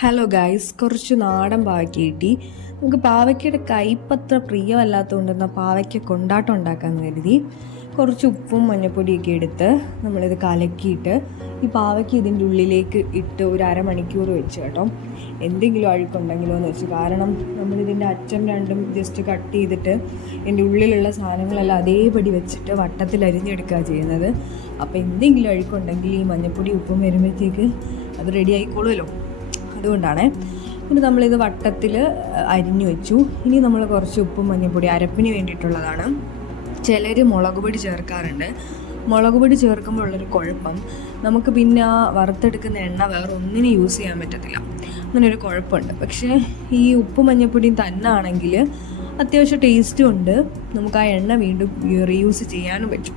Hello guys, കുറച്ച് നാടൻ പാവയ്ക്ക കിട്ടി. നമുക്ക് പാവയ്ക്കയുടെ കയ്പത്ര പ്രിയമല്ലാത്തതുകൊണ്ട് എന്നാൽ പാവയ്ക്ക കൊണ്ടാട്ടം ഉണ്ടാക്കാമെന്ന് കരുതി. കുറച്ച് ഉപ്പും മഞ്ഞൾപ്പൊടിയൊക്കെ എടുത്ത് നമ്മളിത് കലക്കിയിട്ട് ഈ പാവയ്ക്ക ഇതിൻ്റെ ഉള്ളിലേക്ക് ഇട്ട് ഒരു അരമണിക്കൂർ വെച്ച് കേട്ടോ. എന്തെങ്കിലും അഴുക്കുണ്ടെങ്കിലോ എന്ന് വെച്ച്, കാരണം നമ്മളിതിൻ്റെ അറ്റം രണ്ടും ജസ്റ്റ് കട്ട് ചെയ്തിട്ട് ഇതിൻ്റെ ഉള്ളിലുള്ള സാധനങ്ങളെല്ലാം അതേപടി വെച്ചിട്ട് വട്ടത്തിൽ അരിഞ്ഞെടുക്കുക ചെയ്യുന്നത്. അപ്പോൾ എന്തെങ്കിലും അഴുക്കുണ്ടെങ്കിൽ ഈ മഞ്ഞൾപ്പൊടി ഉപ്പും വരുമ്പോഴത്തേക്ക് അത് റെഡി ആയിക്കോളുമല്ലോ. അതുകൊണ്ടാണ്. ഇനി നമ്മളിത് വട്ടത്തിൽ അരിഞ്ഞു വെച്ചു. ഇനി നമ്മൾ കുറച്ച് ഉപ്പും മഞ്ഞൾപ്പൊടി അരപ്പിന് വേണ്ടിയിട്ടുള്ളതാണ്. ചിലർ മുളക് പൊടി ചേർക്കാറുണ്ട്. മുളക് പൊടി ചേർക്കുമ്പോൾ ഉള്ളൊരു കുഴപ്പം, നമുക്ക് പിന്നെ ആ വറുത്തെടുക്കുന്ന എണ്ണ വേറെ ഒന്നിനും യൂസ് ചെയ്യാൻ പറ്റത്തില്ല. അങ്ങനെ ഒരു കുഴപ്പമുണ്ട്. പക്ഷേ ഈ ഉപ്പും മഞ്ഞൾപ്പൊടിയും തന്നെ ആണെങ്കിൽ അത്യാവശ്യം ടേസ്റ്റും ഉണ്ട്, നമുക്ക് ആ എണ്ണ വീണ്ടും റീയൂസ് ചെയ്യാനും പറ്റും.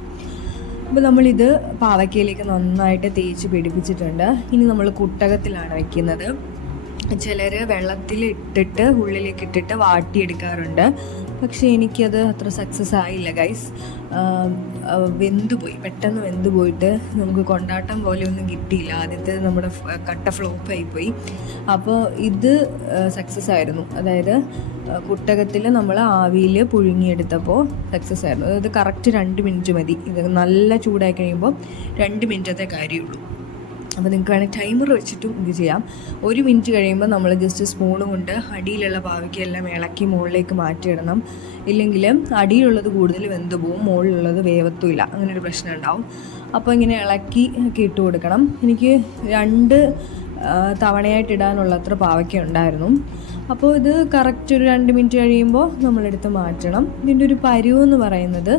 അപ്പോൾ നമ്മളിത് പാവയ്ക്കയിലേക്ക് നന്നായിട്ട് തേച്ച് പിടിപ്പിച്ചിട്ടുണ്ട്. ഇനി നമ്മൾ കുട്ടകത്തിലാണ് വയ്ക്കുന്നത്. ചിലർ വെള്ളത്തിൽ ഇട്ടിട്ട് ഉള്ളിലേക്ക് ഇട്ടിട്ട് വാട്ടിയെടുക്കാറുണ്ട്. പക്ഷേ എനിക്കത് അത്ര സക്സസ് ആയില്ല ഗൈസ്. വെന്തുപോയി, പെട്ടെന്ന് വെന്തുപോയിട്ട് നമുക്ക് കൊണ്ടാട്ടം പോലെ ഒന്നും കിട്ടിയില്ല. ആദ്യത്തെ നമ്മുടെ കട്ട ഫ്ലോപ്പായിപ്പോയി. അപ്പോൾ ഇത് സക്സസ് ആയിരുന്നു. അതായത് കുട്ടകത്തിൽ നമ്മൾ ആവിയിൽ പുഴുങ്ങിയെടുത്തപ്പോൾ സക്സസ് ആയിരുന്നു. അതായത് കറക്റ്റ് 2 മിനിറ്റ് മതി. ഇത് നല്ല ചൂടായി കഴിയുമ്പോൾ 2 മിനിറ്റത്തെ കാര്യമുള്ളൂ. അപ്പോൾ നിങ്ങൾക്ക് വേണമെങ്കിൽ ടൈമർ വെച്ചിട്ടും ഇത് ചെയ്യാം. 1 മിനിറ്റ് കഴിയുമ്പോൾ നമ്മൾ ജസ്റ്റ് സ്പൂണ് കൊണ്ട് അടിയിലുള്ള പാവയ്ക്കെല്ലാം ഇളക്കി മുകളിലേക്ക് മാറ്റിയിടണം. ഇല്ലെങ്കിൽ അടിയിലുള്ളത് കൂടുതൽ വെന്ത് പോവും, മുകളിലുള്ളത് വേവത്തുമില്ല, അങ്ങനെ ഒരു പ്രശ്നം ഉണ്ടാവും. അപ്പോൾ ഇങ്ങനെ ഇളക്കി ഒക്കെ ഇട്ട് കൊടുക്കണം. എനിക്ക് 2 തവണയായിട്ട് ഇടാനുള്ള അത്ര പാവയ്ക്ക ഉണ്ടായിരുന്നു. അപ്പോൾ ഇത് കറക്റ്റ് ഒരു 2 മിനിറ്റ് കഴിയുമ്പോൾ നമ്മളെടുത്ത് മാറ്റണം. ഇതിൻ്റെ ഒരു പരുവെന്ന് പറയുന്നത്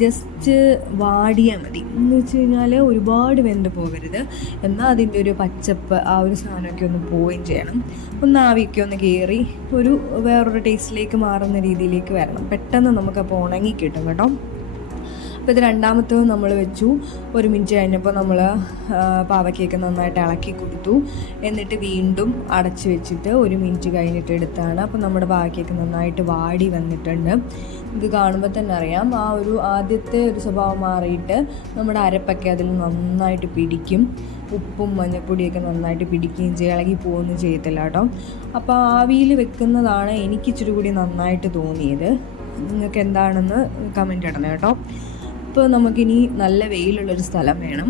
ജസ്റ്റ് വാടിയാൽ മതി. എന്ന് വെച്ച് കഴിഞ്ഞാൽ ഒരുപാട് വെന്ത് പോകരുത്, എന്നാൽ അതിൻ്റെ ഒരു പച്ചപ്പ് ആ ഒരു സാധനമൊക്കെ ഒന്ന് പോവുകയും ചെയ്യണം. ഒന്ന് ആവിയൊക്കെ ഒന്ന് കയറി ഒരു വേറൊരു ടേസ്റ്റിലേക്ക് മാറുന്ന രീതിയിലേക്ക് വരണം. പെട്ടെന്ന് നമുക്കപ്പോൾ ഉണങ്ങി കിട്ടും കേട്ടോ. അപ്പോൾ ഇത് രണ്ടാമത്തത് നമ്മൾ വെച്ചു. 1 മിനിറ്റ് കഴിഞ്ഞപ്പോൾ നമ്മൾ പാവയ്ക്കൊക്കെ നന്നായിട്ട് ഇളക്കി കൊടുത്തു. എന്നിട്ട് വീണ്ടും അടച്ച് വെച്ചിട്ട് 1 മിനിറ്റ് കഴിഞ്ഞിട്ട് എടുത്താണ്. അപ്പോൾ നമ്മുടെ പാവയ്ക്കൊക്കെ നന്നായിട്ട് വാടി വന്നിട്ടുണ്ട്. ഇത് കാണുമ്പോൾ തന്നെ അറിയാം ആ ഒരു ആദ്യത്തെ ഒരു സ്വഭാവം മാറിയിട്ട് നമ്മുടെ അരപ്പൊക്കെ അതിൽ നന്നായിട്ട് പിടിക്കും. ഉപ്പും മഞ്ഞൾപ്പൊടിയൊക്കെ നന്നായിട്ട് പിടിക്കുകയും ചെയ്യും, ഇളകി പോകുകയൊന്നും ചെയ്യത്തില്ല കേട്ടോ. അപ്പോൾ ആവിയിൽ വെക്കുന്നതാണ് എനിക്ക് ഇച്ചിരി കൂടി നന്നായിട്ട് തോന്നിയത്. നിങ്ങൾക്ക് എന്താണെന്ന് കമൻറ്റ് ഇടണം കേട്ടോ. ഇപ്പോൾ നമുക്കിനി നല്ല വെയിലുള്ളൊരു സ്ഥലം വേണം.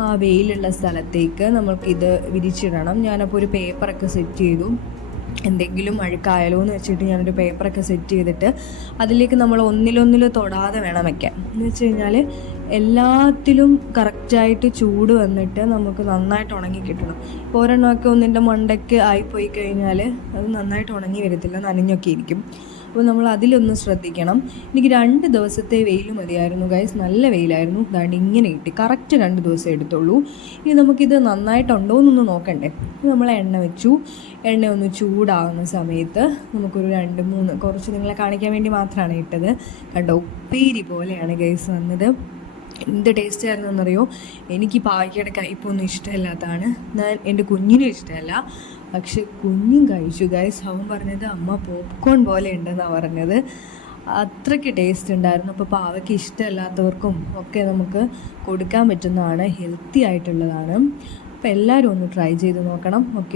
ആ വെയിലുള്ള സ്ഥലത്തേക്ക് നമുക്കിത് വിരിച്ചിടണം. ഞാനപ്പോൾ ഒരു പേപ്പറൊക്കെ സെറ്റ് ചെയ്തു. എന്തെങ്കിലും അഴുക്കായാലോ എന്ന് വെച്ചിട്ട് ഞാനൊരു പേപ്പറൊക്കെ സെറ്റ് ചെയ്തിട്ട് അതിലേക്ക് നമ്മൾ ഒന്നിലൊന്നിൽ തൊടാതെ വേണം വയ്ക്കാൻ. എന്ന് വെച്ച് കഴിഞ്ഞാൽ എല്ലാത്തിലും കറക്റ്റായിട്ട് ചൂട് വന്നിട്ട് നമുക്ക് നന്നായിട്ട് ഉണങ്ങി കിട്ടണം. ഇപ്പോൾ ഒരെണ്ണമൊക്കെ ഒന്നിൻ്റെ മണ്ടയ്ക്ക് ആയിപ്പോയി കഴിഞ്ഞാൽ അത് നന്നായിട്ട് ഉണങ്ങി വരത്തില്ല, നനഞ്ഞൊക്കെ ഇരിക്കും. അപ്പോൾ നമ്മൾ അതിലൊന്ന് ശ്രദ്ധിക്കണം. എനിക്ക് 2 ദിവസത്തെ വെയിൽ മതിയായിരുന്നു ഗൈസ്, നല്ല വെയിലായിരുന്നു. അതാണ്ട് ഇങ്ങനെ കിട്ടി, കറക്റ്റ് 2 ദിവസം എടുത്തുള്ളൂ. ഇനി നമുക്കിത് നന്നായിട്ടുണ്ടോ എന്നൊന്ന് നോക്കണ്ടേ. നമ്മൾ എണ്ണ വെച്ചു. എണ്ണ ഒന്ന് ചൂടാകുന്ന സമയത്ത് നമുക്കൊരു 2-3 കുറച്ച് നിങ്ങളെ കാണിക്കാൻ വേണ്ടി മാത്രമാണ് ഇട്ടത്. കണ്ടോ, ഉപ്പേരി പോലെയാണ് ഗൈസ് വന്നത്. എന്ത് ടേസ്റ്റ് ആയിരുന്നു എന്നറിയോ. എനിക്ക് പാവയ്ക്കയുടെ കയ്പൊന്നും ഇഷ്ടമില്ലാത്തതാണ്. എൻ്റെ കുഞ്ഞിനും ഇഷ്ടമല്ല, പക്ഷെ കുഞ്ഞും കഴിച്ചു ഗൈസ്. അവൻ പറഞ്ഞത് അമ്മ പോപ്കോൺ പോലെ ഉണ്ടെന്നാണ് പറഞ്ഞത്. അത്രയ്ക്ക് ടേസ്റ്റ് ഉണ്ടായിരുന്നു. അപ്പോൾ പാവയ്ക്ക് ഇഷ്ടമല്ലാത്തവർക്കും ഒക്കെ നമുക്ക് കൊടുക്കാൻ പറ്റുന്നതാണ്, ഹെൽത്തി ആയിട്ടുള്ളതാണ്. അപ്പോൾ എല്ലാവരും ഒന്ന് ട്രൈ ചെയ്ത് നോക്കണം. ഓക്കെ.